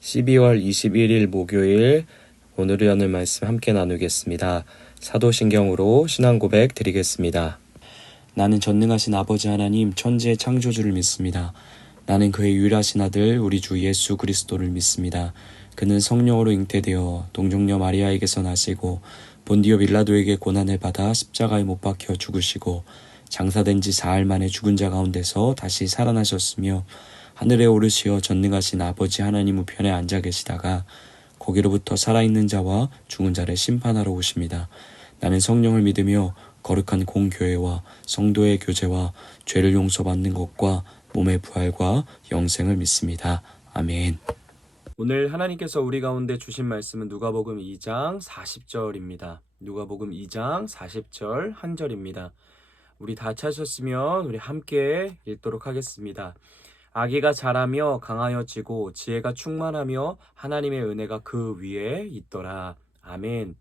12월 21일 목요일 오늘의 오늘 말씀 함께 나누겠습니다. 사도신경으로 신앙 고백 드리겠습니다. 나는 전능하신 아버지 하나님 천지의 창조주를 믿습니다. 나는 그의 유일하신 아들 우리 주 예수 그리스도를 믿습니다. 그는 성령으로 잉태되어 동정녀 마리아에게서 나시고 본디오 빌라도에게 고난을 받아 십자가에 못 박혀 죽으시고 장사된 지 사흘 만에 죽은 자 가운데서 다시 살아나셨으며 하늘에 오르시어 전능하신 아버지 하나님 우편에 앉아 계시다가 거기로부터 살아있는 자와 죽은 자를 심판하러 오십니다. 나는 성령을 믿으며 거룩한 공교회와 성도의 교제와 죄를 용서받는 것과 몸의 부활과 영생을 믿습니다. 아멘. 오늘 하나님께서 우리 가운데 주신 말씀은 누가복음 2장 40절입니다. 누가복음 2장 40절 한 절입니다. 우리 다 찾으셨으면 우리 함께 읽도록 하겠습니다. 아기가 자라며 강하여지고 지혜가 충만하며 하나님의 은혜가 그 위에 있더라. 아멘.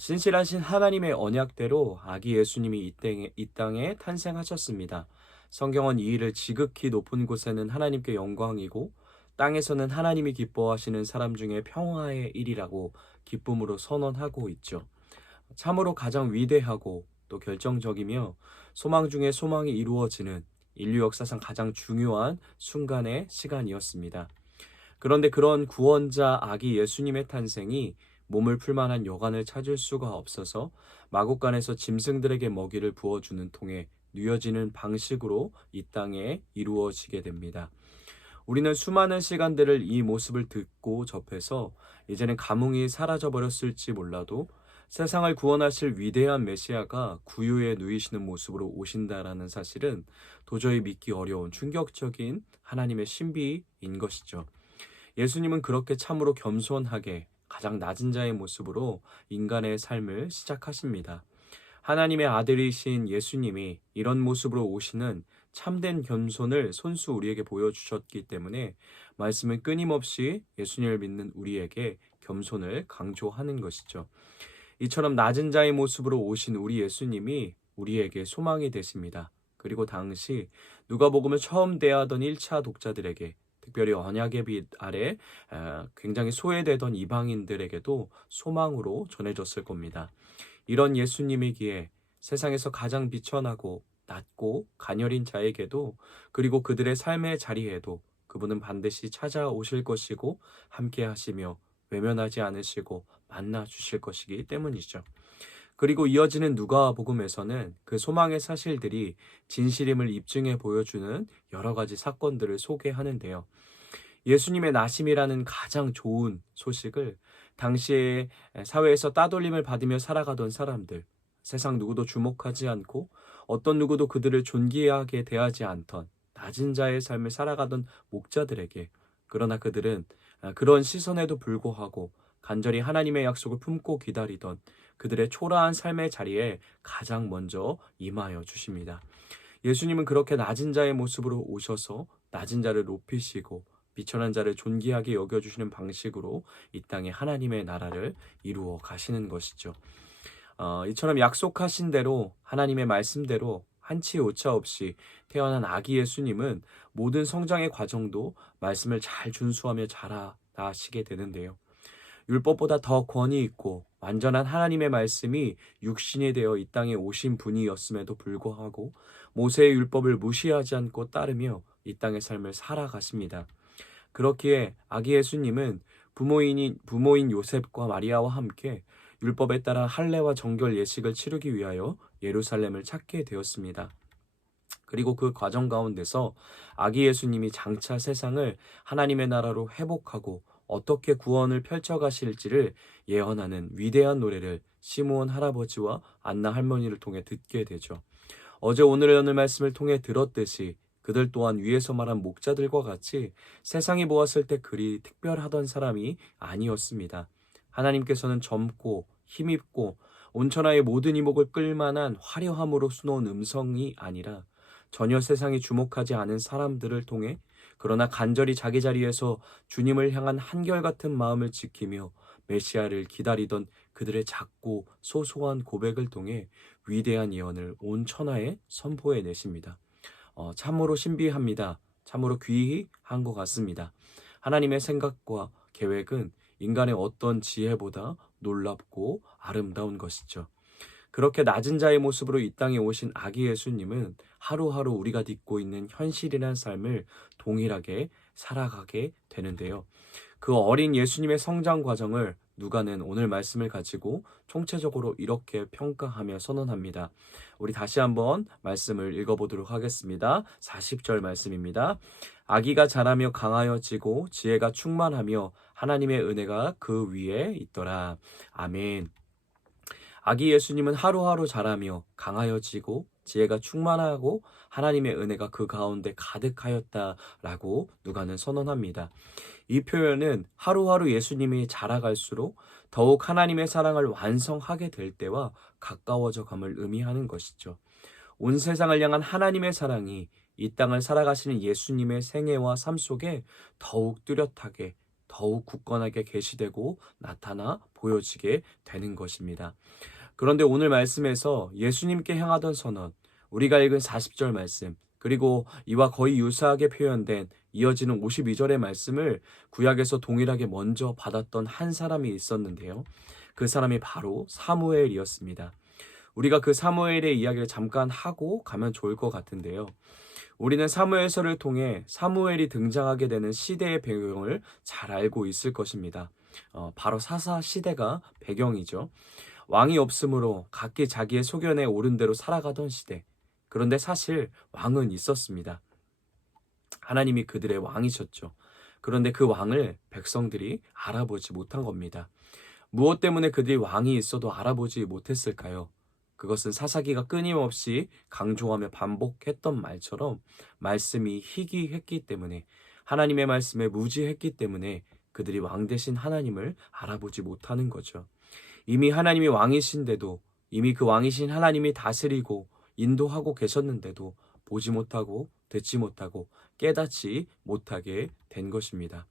신실하신 하나님의 언약대로 아기 예수님이 이 땅에 탄생하셨습니다. 성경은 이 일을 지극히 높은 곳에는 하나님께 영광이고 땅에서는 하나님이 기뻐하시는 사람 중에 평화의 일이라고 기쁨으로 선언하고 있죠. 참으로 가장 위대하고 또 결정적이며 소망 중에 소망이 이루어지는 인류 역사상 가장 중요한 순간의 시간이었습니다. 그런데 그런 구원자 아기 예수님의 탄생이 몸을 풀만한 여관을 찾을 수가 없어서 마국간에서 짐승들에게 먹이를 부어주는 통에 누여지는 방식으로 이 땅에 이루어지게 됩니다. 우리는 수많은 시간들을 이 모습을 듣고 접해서 이제는 감흥이 사라져버렸을지 몰라도 세상을 구원하실 위대한 메시아가 구유에 누이시는 모습으로 오신다라는 사실은 도저히 믿기 어려운 충격적인 하나님의 신비인 것이죠. 예수님은 그렇게 참으로 겸손하게 가장 낮은 자의 모습으로 인간의 삶을 시작하십니다. 하나님의 아들이신 예수님이 이런 모습으로 오시는 참된 겸손을 손수 우리에게 보여주셨기 때문에 말씀은 끊임없이 예수님을 믿는 우리에게 겸손을 강조하는 것이죠. 이처럼 낮은 자의 모습으로 오신 우리 예수님이 우리에게 소망이 되십니다. 그리고 당시 누가복음을 처음 대하던 1차 독자들에게 특별히 언약의 빛 아래 굉장히 소외되던 이방인들에게도 소망으로 전해졌을 겁니다. 이런 예수님이기에 세상에서 가장 비천하고 낮고 가녀린 자에게도 그리고 그들의 삶의 자리에도 그분은 반드시 찾아오실 것이고 함께 하시며 외면하지 않으시고 만나 주실 것이기 때문이죠. 그리고 이어지는 누가복음에서는 그 소망의 사실들이 진실임을 입증해 보여주는 여러 가지 사건들을 소개하는데요. 예수님의 나심이라는 가장 좋은 소식을 당시에 사회에서 따돌림을 받으며 살아가던 사람들, 세상 누구도 주목하지 않고 어떤 누구도 그들을 존귀하게 대하지 않던 낮은 자의 삶을 살아가던 목자들에게, 그러나 그들은 그런 시선에도 불구하고 간절히 하나님의 약속을 품고 기다리던 그들의 초라한 삶의 자리에 가장 먼저 임하여 주십니다. 예수님은 그렇게 낮은 자의 모습으로 오셔서 낮은 자를 높이시고 비천한 자를 존귀하게 여겨주시는 방식으로 이 땅에 하나님의 나라를 이루어 가시는 것이죠. 이처럼 약속하신 대로 하나님의 말씀대로 한치 오차 없이 태어난 아기 예수님은 모든 성장의 과정도 말씀을 잘 준수하며 자라나시게 되는데요. 율법보다 더 권위 있고 완전한 하나님의 말씀이 육신이 되어 이 땅에 오신 분이었음에도 불구하고 모세의 율법을 무시하지 않고 따르며 이 땅의 삶을 살아가십니다. 그렇기에 아기 예수님은 부모인 요셉과 마리아와 함께 율법에 따라 할례와 정결 예식을 치르기 위하여 예루살렘을 찾게 되었습니다. 그리고 그 과정 가운데서 아기 예수님이 장차 세상을 하나님의 나라로 회복하고 어떻게 구원을 펼쳐가실지를 예언하는 위대한 노래를 시므온 할아버지와 안나 할머니를 통해 듣게 되죠. 어제 오늘 말씀을 통해 들었듯이 그들 또한 위에서 말한 목자들과 같이 세상이 보았을 때 그리 특별하던 사람이 아니었습니다. 하나님께서는 젊고 힘있고 온천하의 모든 이목을 끌만한 화려함으로 수놓은 음성이 아니라 전혀 세상이 주목하지 않은 사람들을 통해 그러나 간절히 자기 자리에서 주님을 향한 한결같은 마음을 지키며 메시아를 기다리던 그들의 작고 소소한 고백을 통해 위대한 예언을 온 천하에 선포해 내십니다. 참으로 신비합니다. 참으로 귀한 것 같습니다. 하나님의 생각과 계획은 인간의 어떤 지혜보다 놀랍고 아름다운 것이죠. 그렇게 낮은 자의 모습으로 이 땅에 오신 아기 예수님은 하루하루 우리가 딛고 있는 현실이란 삶을 동일하게 살아가게 되는데요. 그 어린 예수님의 성장 과정을 누가는 오늘 말씀을 가지고 총체적으로 이렇게 평가하며 선언합니다. 우리 다시 한번 말씀을 읽어보도록 하겠습니다. 40절 말씀입니다. 아기가 자라며 강하여지고 지혜가 충만하며 하나님의 은혜가 그 위에 있더라. 아멘. 아기 예수님은 하루하루 자라며 강하여지고 지혜가 충만하고 하나님의 은혜가 그 가운데 가득하였다라고 누가는 선언합니다. 이 표현은 하루하루 예수님이 자라갈수록 더욱 하나님의 사랑을 완성하게 될 때와 가까워져 감을 의미하는 것이죠. 온 세상을 향한 하나님의 사랑이 이 땅을 살아가시는 예수님의 생애와 삶 속에 더욱 뚜렷하게 더욱 굳건하게 계시되고 나타나 보여지게 되는 것입니다. 그런데 오늘 말씀에서 예수님께 향하던 선언, 우리가 읽은 40절 말씀, 그리고 이와 거의 유사하게 표현된 이어지는 52절의 말씀을 구약에서 동일하게 먼저 받았던 한 사람이 있었는데요. 그 사람이 바로 사무엘이었습니다. 우리가 그 사무엘의 이야기를 잠깐 하고 가면 좋을 것 같은데요. 우리는 사무엘서를 통해 사무엘이 등장하게 되는 시대의 배경을 잘 알고 있을 것입니다. 바로 사사 시대가 배경이죠. 왕이 없으므로 각기 자기의 소견에 오른 대로 살아가던 시대. 그런데 사실 왕은 있었습니다. 하나님이 그들의 왕이셨죠. 그런데 그 왕을 백성들이 알아보지 못한 겁니다. 무엇 때문에 그들이 왕이 있어도 알아보지 못했을까요? 그것은 사사기가 끊임없이 강조하며 반복했던 말처럼 말씀이 희귀했기 때문에, 하나님의 말씀에 무지했기 때문에 그들이 왕 대신 하나님을 알아보지 못하는 거죠. 이미 하나님이 왕이신데도, 이미 그 왕이신 하나님이 다스리고 인도하고 계셨는데도 보지 못하고 듣지 못하고 깨닫지 못하게 된 것입니다.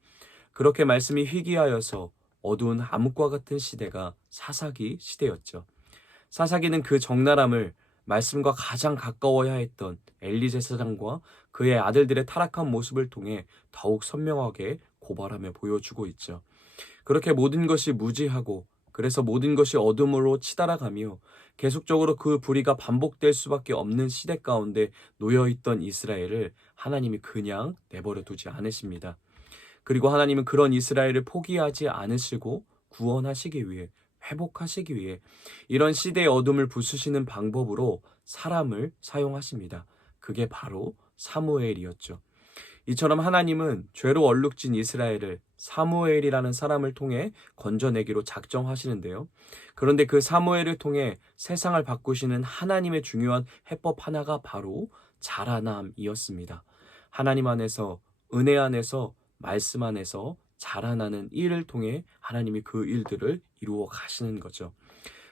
그렇게 말씀이 희귀하여서 어두운 암흑과 같은 시대가 사사기 시대였죠. 사사기는 그 적나람을 말씀과 가장 가까워야 했던 엘리 제사장과 그의 아들들의 타락한 모습을 통해 더욱 선명하게 고발하며 보여주고 있죠. 그렇게 모든 것이 무지하고, 그래서 모든 것이 어둠으로 치달아가며 계속적으로 그 불의가 반복될 수밖에 없는 시대 가운데 놓여있던 이스라엘을 하나님이 그냥 내버려 두지 않으십니다. 그리고 하나님은 그런 이스라엘을 포기하지 않으시고 구원하시기 위해, 회복하시기 위해 이런 시대의 어둠을 부수시는 방법으로 사람을 사용하십니다. 그게 바로 사무엘이었죠. 이처럼 하나님은 죄로 얼룩진 이스라엘을 사무엘이라는 사람을 통해 건져내기로 작정하시는데요. 그런데 그 사무엘을 통해 세상을 바꾸시는 하나님의 중요한 해법 하나가 바로 자라남이었습니다. 하나님 안에서, 은혜 안에서, 말씀 안에서 자라나는 일을 통해 하나님이 그 일들을 이루어 가시는 거죠.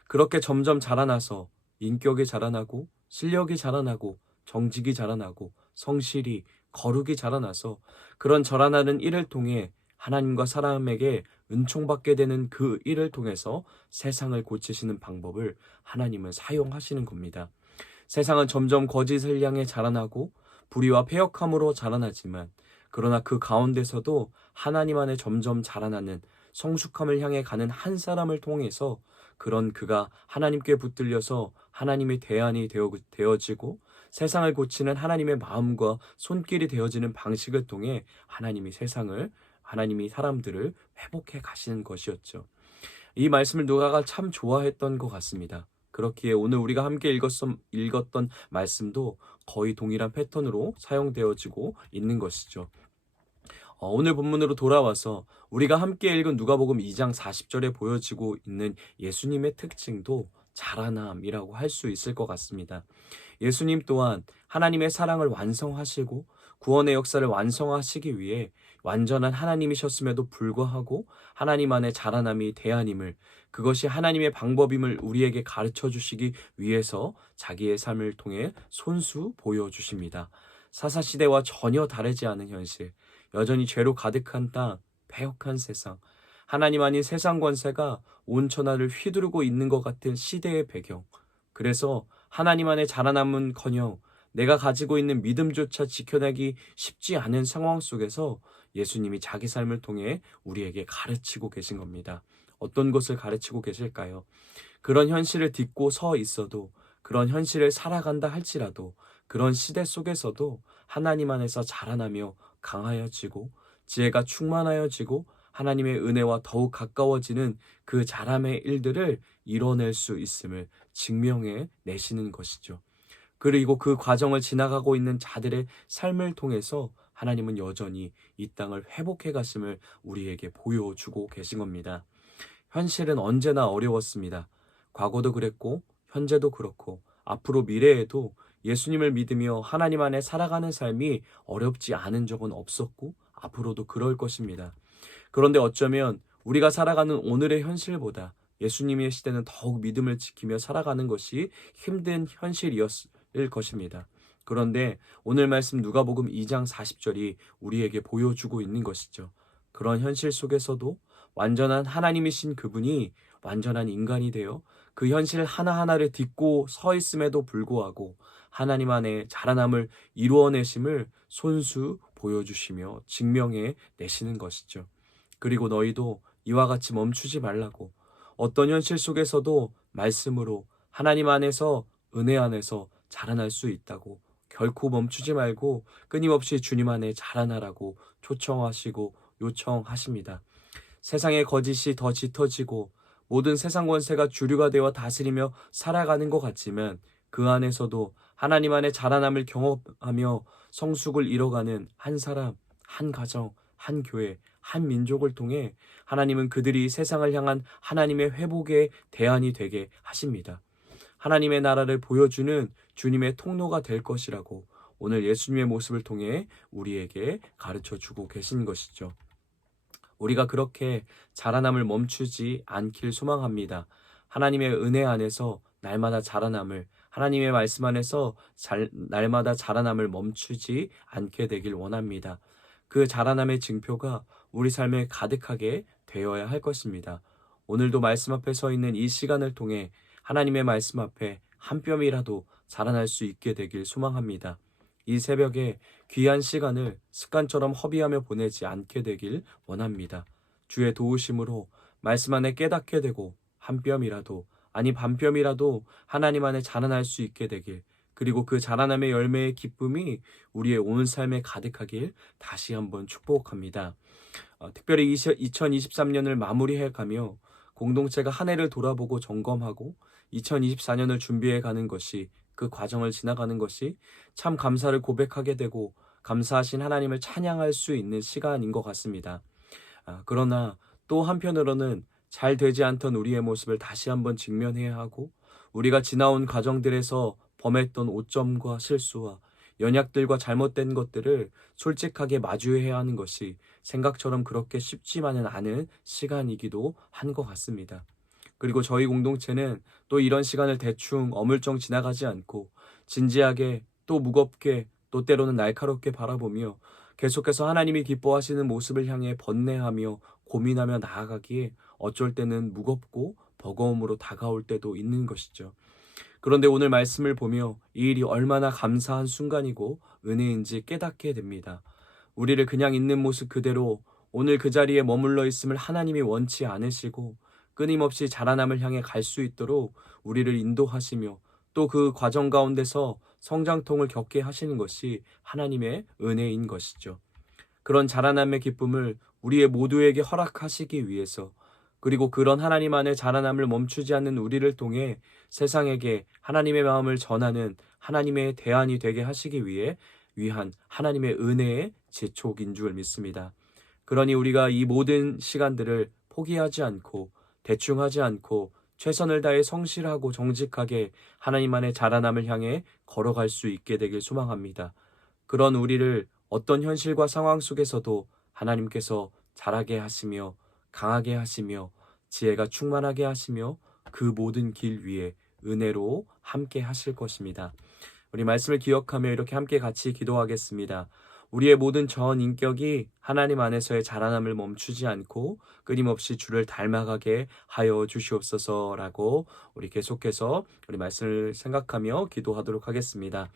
그렇게 점점 자라나서 인격이 자라나고 실력이 자라나고 정직이 자라나고 성실이, 거룩이 자라나서 그런 자라나는 일을 통해 하나님과 사람에게 은총받게 되는 그 일을 통해서 세상을 고치시는 방법을 하나님은 사용하시는 겁니다. 세상은 점점 거짓을 향해 자라나고 불의와 패역함으로 자라나지만, 그러나 그 가운데서도 하나님 안에 점점 자라나는 성숙함을 향해 가는 한 사람을 통해서 그런 그가 하나님께 붙들려서 하나님의 대안이 되어지고 세상을 고치는 하나님의 마음과 손길이 되어지는 방식을 통해 하나님이 세상을, 하나님이 사람들을 회복해 가시는 것이었죠. 이 말씀을 누가가 참 좋아했던 것 같습니다. 그렇기에 오늘 우리가 함께 읽었던 말씀도 거의 동일한 패턴으로 사용되어지고 있는 것이죠. 오늘 본문으로 돌아와서 우리가 함께 읽은 누가복음 2장 40절에 보여지고 있는 예수님의 특징도 자라남이라고 할 수 있을 것 같습니다. 예수님 또한 하나님의 사랑을 완성하시고 구원의 역사를 완성하시기 위해 완전한 하나님이셨음에도 불구하고 하나님 안에 자라남이 대안임을, 그것이 하나님의 방법임을 우리에게 가르쳐 주시기 위해서 자기의 삶을 통해 손수 보여주십니다. 사사시대와 전혀 다르지 않은 현실, 여전히 죄로 가득한 땅, 패역한 세상, 하나님 아닌 세상 권세가 온 천하를 휘두르고 있는 것 같은 시대의 배경, 그래서 하나님 안에 자라남은커녕 내가 가지고 있는 믿음조차 지켜내기 쉽지 않은 상황 속에서 예수님이 자기 삶을 통해 우리에게 가르치고 계신 겁니다. 어떤 것을 가르치고 계실까요? 그런 현실을 딛고 서 있어도, 그런 현실을 살아간다 할지라도, 그런 시대 속에서도 하나님 안에서 자라나며 강하여지고 지혜가 충만하여지고 하나님의 은혜와 더욱 가까워지는 그 자람의 일들을 이뤄낼 수 있음을 증명해 내시는 것이죠. 그리고 그 과정을 지나가고 있는 자들의 삶을 통해서 하나님은 여전히 이 땅을 회복해 가심을 우리에게 보여주고 계신 겁니다. 현실은 언제나 어려웠습니다. 과거도 그랬고 현재도 그렇고 앞으로 미래에도 예수님을 믿으며 하나님 안에 살아가는 삶이 어렵지 않은 적은 없었고 앞으로도 그럴 것입니다. 그런데 어쩌면 우리가 살아가는 오늘의 현실보다 예수님의 시대는 더욱 믿음을 지키며 살아가는 것이 힘든 현실이었을 것입니다. 그런데 오늘 말씀 누가복음 2장 40절이 우리에게 보여주고 있는 것이죠. 그런 현실 속에서도 완전한 하나님이신 그분이 완전한 인간이 되어 그 현실 하나하나를 딛고 서 있음에도 불구하고 하나님 안에 자라남을 이루어내심을 손수 보여주시며 증명해 내시는 것이죠. 그리고 너희도 이와 같이 멈추지 말라고, 어떤 현실 속에서도 말씀으로 하나님 안에서 은혜 안에서 자라날 수 있다고, 결코 멈추지 말고 끊임없이 주님 안에 자라나라고 초청하시고 요청하십니다. 세상의 거짓이 더 짙어지고 모든 세상 권세가 주류가 되어 다스리며 살아가는 것 같지만 그 안에서도 하나님 안에 자라남을 경험하며 성숙을 이뤄가는 한 사람, 한 가정, 한 교회, 한 민족을 통해 하나님은 그들이 세상을 향한 하나님의 회복의 대안이 되게 하십니다. 하나님의 나라를 보여주는 주님의 통로가 될 것이라고 오늘 예수님의 모습을 통해 우리에게 가르쳐주고 계신 것이죠. 우리가 그렇게 자라남을 멈추지 않길 소망합니다. 하나님의 은혜 안에서 날마다 자라남을, 하나님의 말씀 안에서 날마다 자라남을 멈추지 않게 되길 원합니다. 그 자라남의 증표가 우리 삶에 가득하게 되어야 할 것입니다. 오늘도 말씀 앞에 서 있는 이 시간을 통해 하나님의 말씀 앞에 한 뼘이라도 자라날 수 있게 되길 소망합니다. 이 새벽에 귀한 시간을 습관처럼 허비하며 보내지 않게 되길 원합니다. 주의 도우심으로 말씀 안에 깨닫게 되고 한 뼘이라도, 아니 반 뼘이라도 하나님 안에 자라날 수 있게 되길, 그리고 그 자라남의 열매의 기쁨이 우리의 온 삶에 가득하길 다시 한번 축복합니다. 특별히 2023년을 마무리해가며 공동체가 한 해를 돌아보고 점검하고 2024년을 준비해가는 것이, 그 과정을 지나가는 것이 참 감사를 고백하게 되고 감사하신 하나님을 찬양할 수 있는 시간인 것 같습니다. 그러나 또 한편으로는 잘 되지 않던 우리의 모습을 다시 한번 직면해야 하고, 우리가 지나온 과정들에서 범했던 오점과 실수와 연약들과 잘못된 것들을 솔직하게 마주해야 하는 것이 생각처럼 그렇게 쉽지만은 않은 시간이기도 한 것 같습니다. 그리고 저희 공동체는 또 이런 시간을 대충 어물쩡 지나가지 않고 진지하게, 또 무겁게, 또 때로는 날카롭게 바라보며 계속해서 하나님이 기뻐하시는 모습을 향해 번뇌하며 고민하며 나아가기에 어쩔 때는 무겁고 버거움으로 다가올 때도 있는 것이죠. 그런데 오늘 말씀을 보며 이 일이 얼마나 감사한 순간이고 은혜인지 깨닫게 됩니다. 우리를 그냥 있는 모습 그대로 오늘 그 자리에 머물러 있음을 하나님이 원치 않으시고 끊임없이 자라남을 향해 갈 수 있도록 우리를 인도하시며 또 그 과정 가운데서 성장통을 겪게 하시는 것이 하나님의 은혜인 것이죠. 그런 자라남의 기쁨을 우리의 모두에게 허락하시기 위해서, 그리고 그런 하나님 안에 자라남을 멈추지 않는 우리를 통해 세상에게 하나님의 마음을 전하는 하나님의 대안이 되게 하시기 위한 하나님의 은혜의 재촉인 줄 믿습니다. 그러니 우리가 이 모든 시간들을 포기하지 않고 대충 하지 않고 최선을 다해 성실하고 정직하게 하나님 안에 자라남을 향해 걸어갈 수 있게 되길 소망합니다. 그런 우리를 어떤 현실과 상황 속에서도 하나님께서 자라게 하시며 강하게 하시며 지혜가 충만하게 하시며 그 모든 길 위에 은혜로 함께 하실 것입니다. 우리 말씀을 기억하며 이렇게 함께 같이 기도하겠습니다. 우리의 모든 전 인격이 하나님 안에서의 자라남을 멈추지 않고 끊임없이 주를 닮아가게 하여 주시옵소서라고 우리 계속해서 우리 말씀을 생각하며 기도하도록 하겠습니다.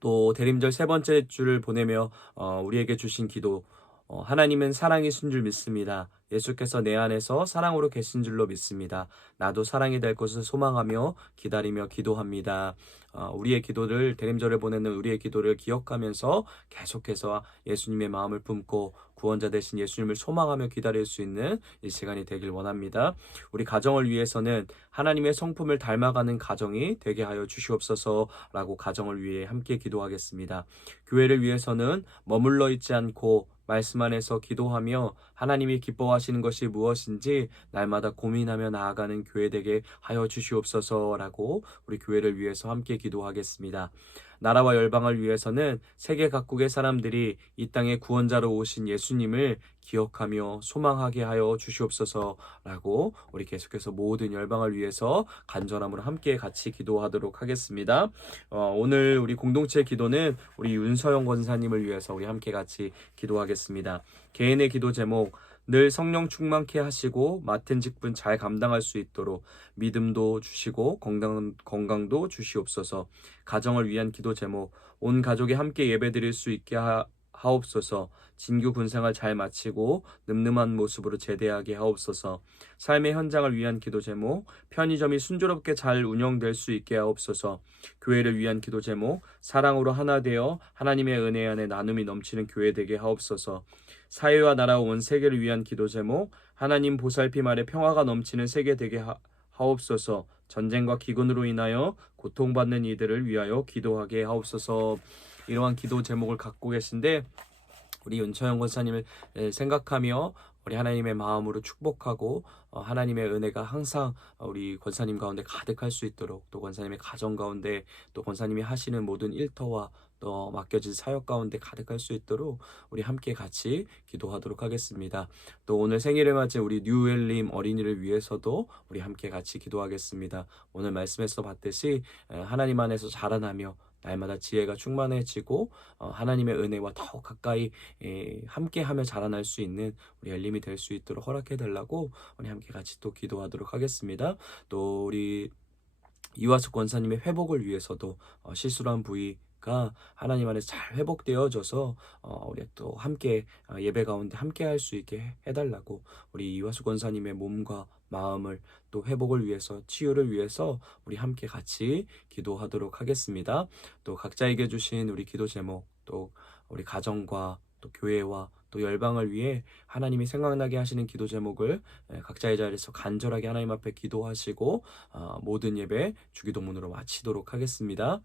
또 대림절 세 번째 주를 보내며 우리에게 주신 기도, 하나님은 사랑이신 줄 믿습니다. 예수께서 내 안에서 사랑으로 계신 줄로 믿습니다. 나도 사랑이 될 것을 소망하며 기다리며 기도합니다. 우리의 기도를, 대림절을 보내는 우리의 기도를 기억하면서 계속해서 예수님의 마음을 품고 구원자 되신 예수님을 소망하며 기다릴 수 있는 이 시간이 되길 원합니다. 우리 가정을 위해서는 하나님의 성품을 닮아가는 가정이 되게 하여 주시옵소서라고 가정을 위해 함께 기도하겠습니다. 교회를 위해서는 머물러 있지 않고 말씀 안에서 기도하며 하나님이 기뻐하시는 것이 무엇인지 날마다 고민하며 나아가는 교회 되게 하여 주시옵소서라고 우리 교회를 위해서 함께 기도하겠습니다. 나라와 열방을 위해서는 세계 각국의 사람들이 이 땅에 구원자로 오신 예수님을 기억하며 소망하게 하여 주시옵소서라고 우리 계속해서 모든 열방을 위해서 간절함으로 함께 같이 기도하도록 하겠습니다. 오늘 우리 공동체 기도는 우리 윤서영 권사님을 위해서 우리 함께 같이 기도하겠습니다. 개인의 기도 제목, 늘 성령 충만케 하시고 맡은 직분 잘 감당할 수 있도록 믿음도 주시고 건강도 주시옵소서. 가정을 위한 기도 제목, 온 가족이 함께 예배드릴 수 있게 하옵소서. 진규 군생활 잘 마치고 늠름한 모습으로 제대하게 하옵소서. 삶의 현장을 위한 기도 제목, 편의점이 순조롭게 잘 운영될 수 있게 하옵소서. 교회를 위한 기도 제목, 사랑으로 하나 되어 하나님의 은혜 안에 나눔이 넘치는 교회 되게 하옵소서. 사회와 나라와 온 세계를 위한 기도 제목, 하나님 보살핌 아래 평화가 넘치는 세계 되게 하옵소서. 전쟁과 기근으로 인하여 고통받는 이들을 위하여 기도하게 하옵소서. 이러한 기도 제목을 갖고 계신데 우리 윤처영 권사님을 생각하며 우리 하나님의 마음으로 축복하고 하나님의 은혜가 항상 우리 권사님 가운데 가득할 수 있도록, 또 권사님의 가정 가운데, 또 권사님이 하시는 모든 일터와 또 맡겨진 사역 가운데 가득할 수 있도록 우리 함께 같이 기도하도록 하겠습니다. 또 오늘 생일을 맞은 우리 뉴엘님 어린이를 위해서도 우리 함께 같이 기도하겠습니다. 오늘 말씀에서 봤듯이 하나님 안에서 자라나며 날마다 지혜가 충만해지고 하나님의 은혜와 더욱 가까이 함께하며 자라날 수 있는 우리 엘림이 될 수 있도록 허락해달라고 우리 함께 같이 또 기도하도록 하겠습니다. 또 우리 이화숙 권사님의 회복을 위해서도 실수한 부위가 하나님 안에서 잘 회복되어져서 우리 또 함께 예배 가운데 함께 할 수 있게 해달라고 우리 이화숙 권사님의 몸과 마음을 또 회복을 위해서, 치유를 위해서 우리 함께 같이 기도하도록 하겠습니다. 또 각자에게 주신 우리 기도 제목, 또 우리 가정과 또 교회와 또 열방을 위해 하나님이 생각나게 하시는 기도 제목을 각자의 자리에서 간절하게 하나님 앞에 기도하시고 모든 예배 주기도문으로 마치도록 하겠습니다.